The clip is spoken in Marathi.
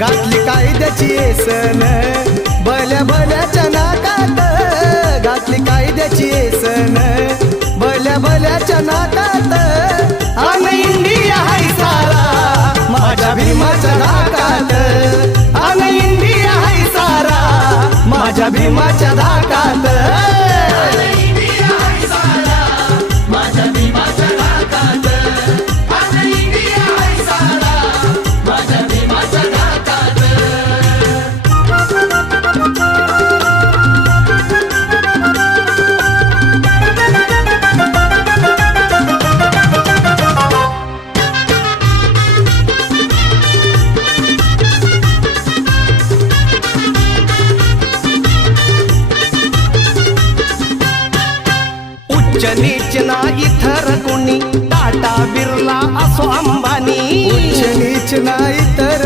घातली कायद्याची येसन भल्या भल्याच्या नाकात, घातली कायद्याची येसन भल्या भल्याच्या नाकात. अन इंडिया हाय सारा माझ्या भीमाच्या धाकात, अन इंडिया हाय सारा माझ्या भीमाच्या धाकात. उच्च नीच ना इथर कुणी, टाटा बिर्ला असो अंबानी. उच्च नीच ना